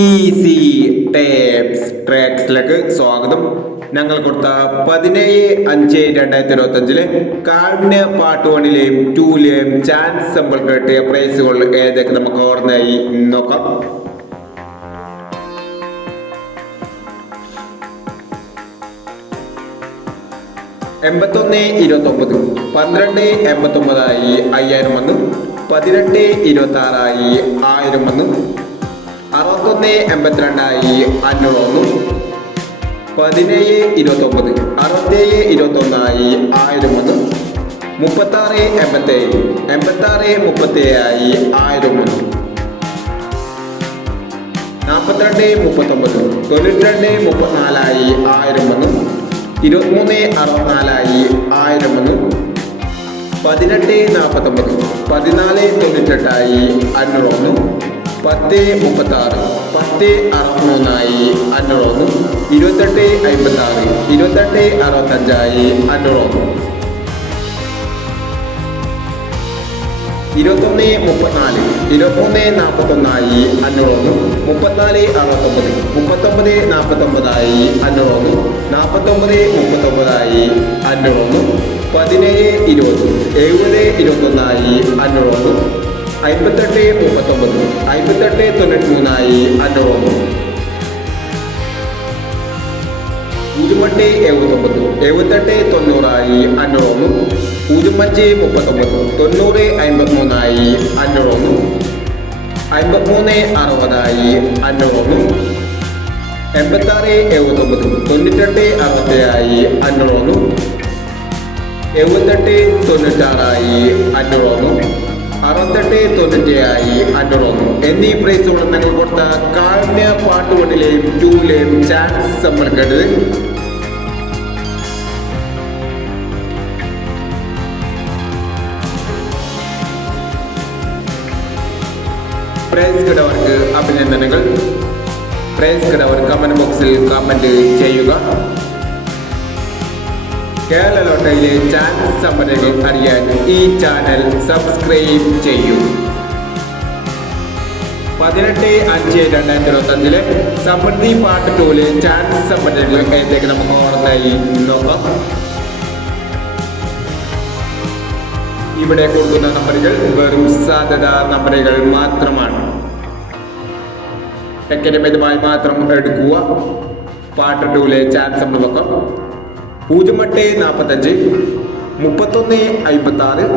Easy tapes ട്രാക്സിലേക്ക് സ്വാഗതം. ഞങ്ങൾ കൊടുത്ത 17/5/2025 കാരുണ്യ പാർട്ട് 1ലെയും 2ലെയും ചാൻസ് സിമ്പിൾ കിട്ടിയ പ്രൈസുകൾ ഏതൊക്കെ നമുക്ക് ഓർമ്മയായി നോക്കാം. $81.29 12.89 5000 വന്നു. 18.26 1000 വന്നു. 61.82 500 വന്നു. 17.29 67.21 1000 വന്നു. 36.87 86.37 1000 വന്നു. 42.39 92.34 1000 വന്നു. 23.64 1000 വന്നു. 18.49 14.98 500 വന്നു. 10.36 10.63 500 വന്നു. 28.56 28.65 500 വന്നു. 21.34 21.41 500 വന്നു. 34.69 39.49 500 വന്നു. 49.39 500 വന്നു. 17.20 70.21 500 വന്നു. 58.39 58.93 500 വന്നു. 0.79 78.90 500 വന്നു. 0.39 90.53 500 വന്നു. 53.60 500 വന്നു. 86.79 98.67 500 വന്നു. 78.96 500 വന്നു. 68.97 500 വന്നു എന്നീ പ്രൈസുകൾ ഞങ്ങൾ കൊടുത്ത കാരുണ്യ പാർട്ട് 1ലെയും 2ലെയും ചാൻസ് സമ്മർക്കരുത്. പ്രൈസ് കിടവർക്ക് അഭിനന്ദനങ്ങൾ. പ്രൈസ് കിടവർ കമന്റ് ബോക്സിൽ കമന്റ് ചെയ്യുക. കേരള ലോട്ടറിയിലെ ചാൻസ് സമ്മർദ്ദങ്ങൾ അറിയാൻ ഈ ചാനൽ സബ്സ്ക്രൈബ് ചെയ്യൂ. 18/5/2025 സമൃദ്ധി പാർട്ട് 2ലെ ചാൻസ് സമ്മർദ്ദങ്ങൾ ഏതൊക്കെ നമുക്ക് ഓർമ്മയായി നോക്കാം. ഇവിടെ കൊടുക്കുന്ന നമ്പറുകൾ വെറും സാധ്യത നമ്പറുകൾ മാത്രമാണ്. ടെക്നിക്കലുമായി മാത്രം എടുക്കുക. പാർട്ട് 2ലെ ചാൻസ് നമ്മൾ നോക്കാം. 0.45 31.56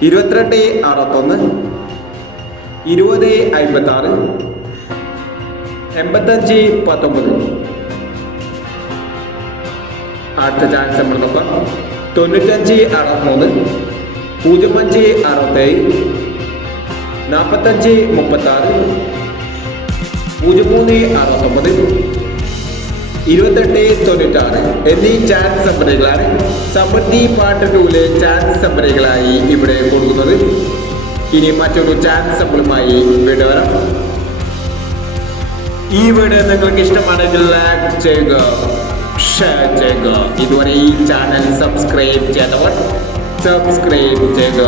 22.61 20.56 85.19. അടുത്ത ചാൻസ് നമ്മൾ നോക്കാം. 95.63 05.67 45.36 03.69 28.96 എന്നീ ചാൻസ് നമ്പറുകളാണ് സമൃദ്ധി പാർട്ട് 2ലെ ചാൻസ് നമ്പറുകളായി ഇവിടെ കൊടുക്കുന്നത്. ഇനി മറ്റൊരു ചാൻസ് നമ്പറുമായി വീഡിയോ വരാം. ഈ വീഡിയോ നിങ്ങൾക്ക് ഇഷ്ടമാണെങ്കിൽ ലൈക്ക് ചെയ്യുക, ഷെയർ ചെയ്യുക. ഇതുവരെ ഈ ചാനൽ സബ്സ്ക്രൈബ് ചെയ്യാത്തവർ സബ്സ്ക്രൈബ് ചെയ്യുക.